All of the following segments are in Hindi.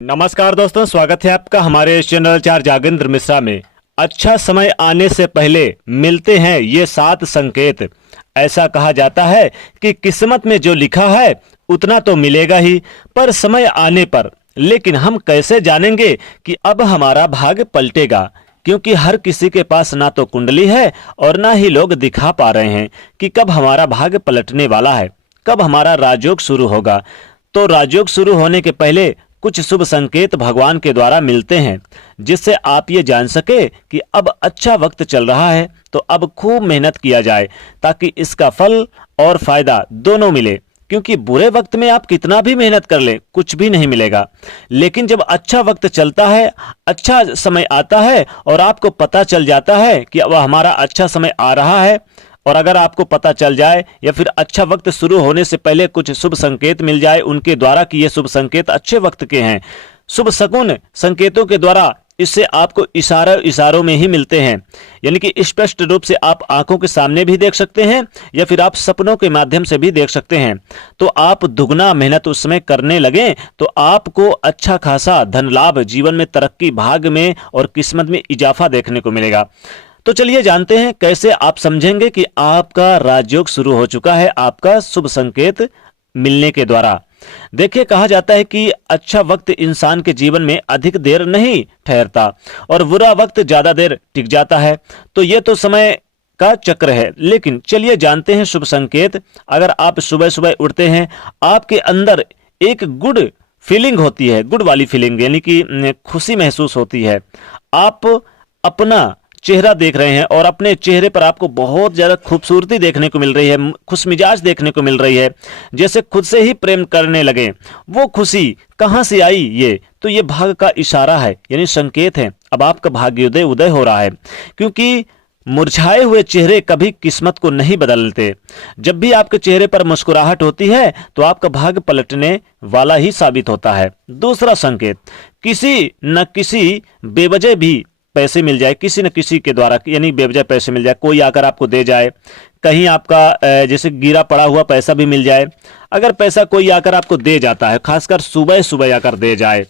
नमस्कार दोस्तों, स्वागत है आपका हमारे इस चैनल चार जागेंद्र मिश्रा में। अच्छा समय आने से पहले मिलते हैं ये 7 संकेत। ऐसा कहा जाता है कि किस्मत में जो लिखा है उतना तो मिलेगा ही, पर समय आने पर। लेकिन हम कैसे जानेंगे कि अब हमारा भाग्य पलटेगा? क्योंकि हर किसी के पास ना तो कुंडली है और ना ही लोग दिखा पा रहे हैं कि कब हमारा भाग्य पलटने वाला है, कब हमारा राजयोग शुरू होगा। तो राजयोग शुरू होने के पहले कुछ शुभ संकेत भगवान के द्वारा मिलते हैं, जिससे आप ये जान सके कि अब अच्छा वक्त चल रहा है। तो अब खूब मेहनत किया जाए ताकि इसका फल और फायदा दोनों मिले। क्योंकि बुरे वक्त में आप कितना भी मेहनत कर लें, कुछ भी नहीं मिलेगा। लेकिन जब अच्छा वक्त चलता है, अच्छा समय आता है और आपको पता चल जाता है कि अब हमारा अच्छा समय आ रहा है, और अगर आपको पता चल जाए या फिर अच्छा वक्त शुरू होने से पहले कुछ शुभ संकेत मिल जाए उनके द्वारा कि ये शुभ संकेत अच्छे वक्त के हैं, शुभ शकुन संकेतों के द्वारा, इससे आपको इशारों में ही मिलते हैं। यानी कि स्पष्ट रूप से आप आंखों के सामने भी देख सकते हैं या फिर आप सपनों के माध्यम से भी देख सकते हैं। तो आप दुगना मेहनत उस समय करने लगें तो आपको अच्छा खासा धन लाभ, जीवन में तरक्की, भाग्य में और किस्मत में इजाफा देखने को मिलेगा। तो चलिए जानते हैं कैसे आप समझेंगे कि आपका राजयोग शुरू हो चुका है, आपका शुभ संकेत मिलने के द्वारा। देखिए, कहा जाता है कि अच्छा वक्त इंसान के जीवन में अधिक देर नहीं ठहरता और बुरा वक्त ज्यादा देर टिक जाता है। तो ये तो समय का चक्र है। लेकिन चलिए जानते हैं शुभ संकेत। अगर आप सुबह सुबह उठते हैं, आपके अंदर एक गुड फीलिंग होती है, गुड वाली फीलिंग, यानी कि खुशी महसूस होती है। आप अपना चेहरा देख रहे हैं और अपने चेहरे पर आपको बहुत ज्यादा खूबसूरती देखने को मिल रही है, खुश मिजाज देखने को मिल रही है, जैसे खुद से ही प्रेम करने लगे। वो खुशी कहां से आई? तो ये भाग्य का इशारा है, यानी संकेत है। अब आपका भाग्योदय उदय हो रहा है। क्योंकि मुरझाए हुए चेहरे कभी किस्मत को नहीं बदलते। जब भी आपके चेहरे पर मुस्कुराहट होती है तो आपका भाग्य पलटने वाला ही साबित होता है। दूसरा संकेत, किसी न किसी बेवजह भी पैसे मिल जाए, किसी न किसी के द्वारा, यानी बेवजह पैसे मिल जाए, कोई आकर आपको दे जाए, कहीं आपका जैसे गिरा पड़ा हुआ पैसा भी मिल जाए। अगर पैसा कोई आकर आपको दे जाता है, खासकर सुबह सुबह आकर दे जाए,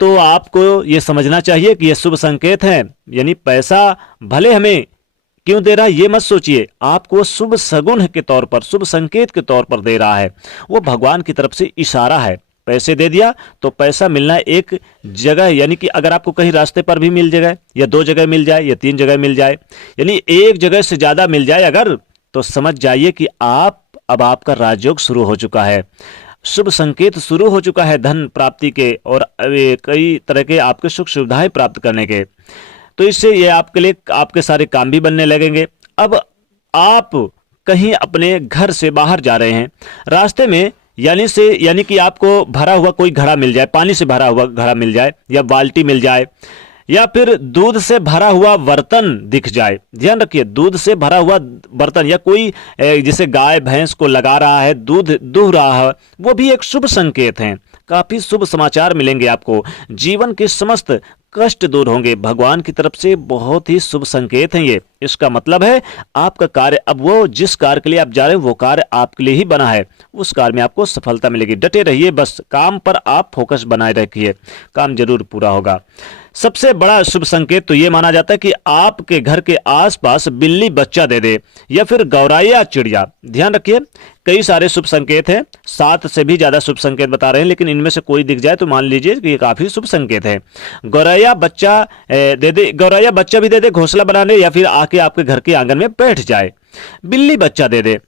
तो आपको ये समझना चाहिए कि ये शुभ संकेत है। यानी पैसा भले हमें क्यों दे रहा है ये मत सोचिए, आपको शुभ सगुन के तौर पर, शुभ संकेत के तौर पर दे रहा है। वो भगवान की तरफ से इशारा है। पैसे दे दिया तो पैसा मिलना एक जगह, यानी कि अगर आपको कहीं रास्ते पर भी मिल जाए, या 2 जगह मिल जाए, या 3 जगह मिल जाए, यानी एक जगह से ज्यादा मिल जाए अगर, तो समझ जाइए कि अब आपका राजयोग शुरू हो चुका है, शुभ संकेत शुरू हो चुका है धन प्राप्ति के और कई तरह के आपके सुख सुविधाएं प्राप्त करने के। तो इससे ये आपके लिए आपके सारे काम भी बनने लगेंगे। अब आप कहीं अपने घर से बाहर जा रहे हैं, रास्ते में यानी कि आपको भरा हुआ कोई घड़ा मिल जाए, पानी से भरा हुआ घड़ा मिल जाए, या बाल्टी मिल जाए, या फिर दूध से भरा हुआ बर्तन दिख जाए। ध्यान रखिए, दूध से भरा हुआ बर्तन, या कोई जैसे गाय भैंस को लगा रहा है, दूध दूह रहा है, वो भी एक शुभ संकेत है। काफी शुभ समाचार मिलेंगे आपको, जीवन के समस्त कष्ट दूर होंगे। भगवान की तरफ से बहुत ही शुभ संकेत हैं ये। इसका मतलब है आपका कार्य, अब वो जिस कार्य के लिए आप जा रहे हैं वो कार्य आपके लिए ही बना है, उस कार्य में आपको सफलता मिलेगी। डटे रहिए, बस काम पर आप फोकस बनाए रखिए, काम जरूर पूरा होगा। सबसे बड़ा शुभ संकेत तो ये माना जाता है कि आपके घर के आसपास बिल्ली बच्चा दे दे, या फिर गौराया चिड़िया। ध्यान रखिए, कई सारे शुभ संकेत हैं, 7 से भी ज्यादा शुभ संकेत बता रहे हैं, लेकिन इनमें से कोई दिख जाए तो मान लीजिए कि ये काफी शुभ संकेत है। गौरैया बच्चा दे दे, गौरैया बच्चा भी दे दे घोंसला बनाने, या फिर आके आपके घर के आंगन में बैठ जाए। बिल्ली बच्चा दे दे,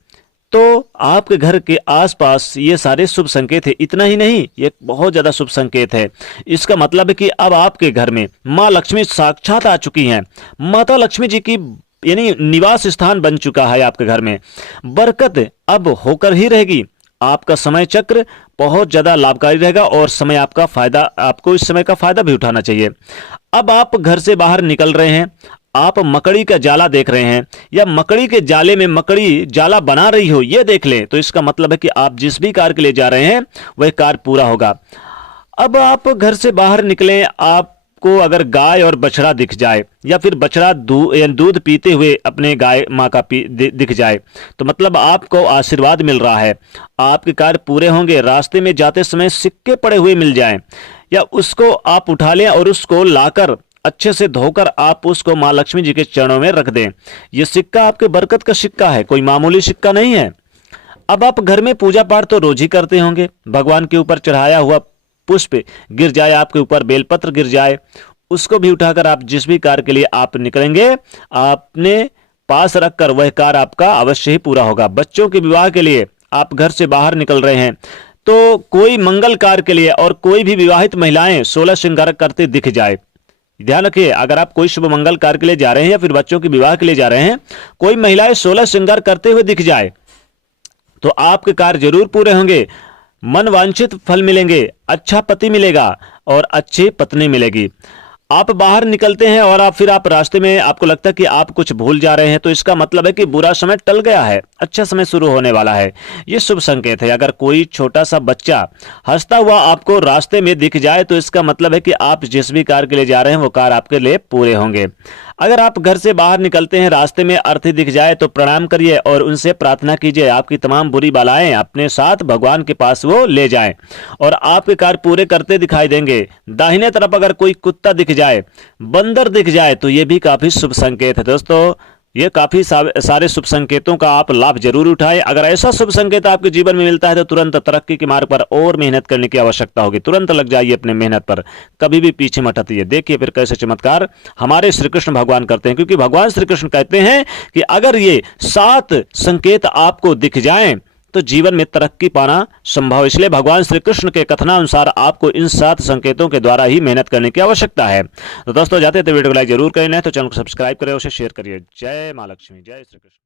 तो आपके घर के आसपास ये सारे शुभ संकेत है। इतना ही नहीं, ये बहुत ज्यादा शुभ संकेत है। इसका मतलब है कि अब आपके घर में माँ लक्ष्मी साक्षात आ चुकी हैं। माता लक्ष्मी जी की यानी निवास स्थान बन चुका है आपके घर में। बरकत अब होकर ही रहेगी। आपका समय चक्र बहुत ज्यादा लाभकारी रहेगा और समय आपका फायदा, आपको इस समय का फायदा भी उठाना चाहिए। अब आप घर से बाहर निकल रहे हैं, आप मकड़ी का जाला देख रहे हैं, या मकड़ी के जाले में मकड़ी जाला बना रही हो, ये देख लें, तो इसका मतलब है कि आप जिस भी कार्य के लिए जा रहे हैं वह कार्य पूरा होगा। अब आप घर से बाहर निकले, आपको अगर गाय और बछड़ा दिख जाए, या फिर बछड़ा दूध पीते हुए अपने गाय माँ का दिख जाए, तो मतलब आपको आशीर्वाद मिल रहा है, आपके कार्य पूरे होंगे। रास्ते में जाते समय सिक्के पड़े हुए मिल जाएं, या उसको आप उठा लें और उसको लाकर अच्छे से धोकर आप उसको माँ लक्ष्मी जी के चरणों में रख दें। ये सिक्का आपके बरकत का सिक्का है, कोई मामूली सिक्का नहीं है। अब आप घर में पूजा पाठ तो रोज ही करते होंगे, भगवान के ऊपर चढ़ाया हुआ पुष्प गिर जाए, आपके ऊपर बेलपत्र गिर जाए, उसको भी उठाकर आप जिस भी कार्य के लिए आप निकलेंगे, आपने पास रखकर वह कार्य आपका अवश्य ही पूरा होगा। बच्चों के विवाह के लिए आप घर से बाहर निकल रहे हैं तो कोई मंगल कार्य के लिए और कोई भी विवाहित महिलाएं 16 श्रृंगार करते दिख जाए, ध्यान रखिए, अगर आप कोई शुभ मंगल कार्य के लिए जा रहे हैं या फिर बच्चों के विवाह के लिए जा रहे हैं, कोई महिलाएं 16 श्रृंगार करते हुए दिख जाए तो आपके कार्य जरूर पूरे होंगे, मन वांछित फल मिलेंगे, अच्छा पति मिलेगा और अच्छी पत्नी मिलेगी। आप बाहर निकलते हैं और आप रास्ते में आपको लगता है कि आप कुछ भूल जा रहे हैं, तो इसका मतलब है कि बुरा समय टल गया है, अच्छा समय शुरू होने वाला है, ये शुभ संकेत है। अगर कोई छोटा सा बच्चा हंसता हुआ आपको रास्ते में दिख जाए तो इसका मतलब है कि आप जिस भी कार्य के लिए जा रहे हैं वो कार्य आपके लिए पूरे होंगे। अगर आप घर से बाहर निकलते हैं, रास्ते में अर्थी दिख जाए तो प्रणाम करिए और उनसे प्रार्थना कीजिए आपकी तमाम बुरी बलाएं अपने साथ भगवान के पास वो ले जाएं और आपके कार्य पूरे करते दिखाई देंगे। दाहिने तरफ अगर कोई कुत्ता दिख जाए, बंदर दिख जाए तो ये भी काफी शुभ संकेत है। दोस्तों, ये काफी सारे शुभ संकेतों का आप लाभ जरूर उठाएं। अगर ऐसा शुभ संकेत आपके जीवन में मिलता है तो तुरंत तरक्की के मार्ग पर और मेहनत करने की आवश्यकता होगी, तुरंत लग जाइए अपने मेहनत पर, कभी भी पीछे मत हटिए। देखिए फिर कैसे चमत्कार हमारे श्री कृष्ण भगवान करते हैं, क्योंकि भगवान श्री कृष्ण कहते हैं कि अगर ये 7 संकेत आपको दिख जाएं तो जीवन में तरक्की पाना संभव। इसलिए भगवान श्री कृष्ण के कथनानुसार आपको इन 7 संकेतों के द्वारा ही मेहनत करने की आवश्यकता है। तो दोस्तों, जाते थे वीडियो को लाइक जरूर करें, तो चैनल को सब्सक्राइब करें, उसे शेयर करिए। जय माँ लक्ष्मी, जय श्री कृष्ण।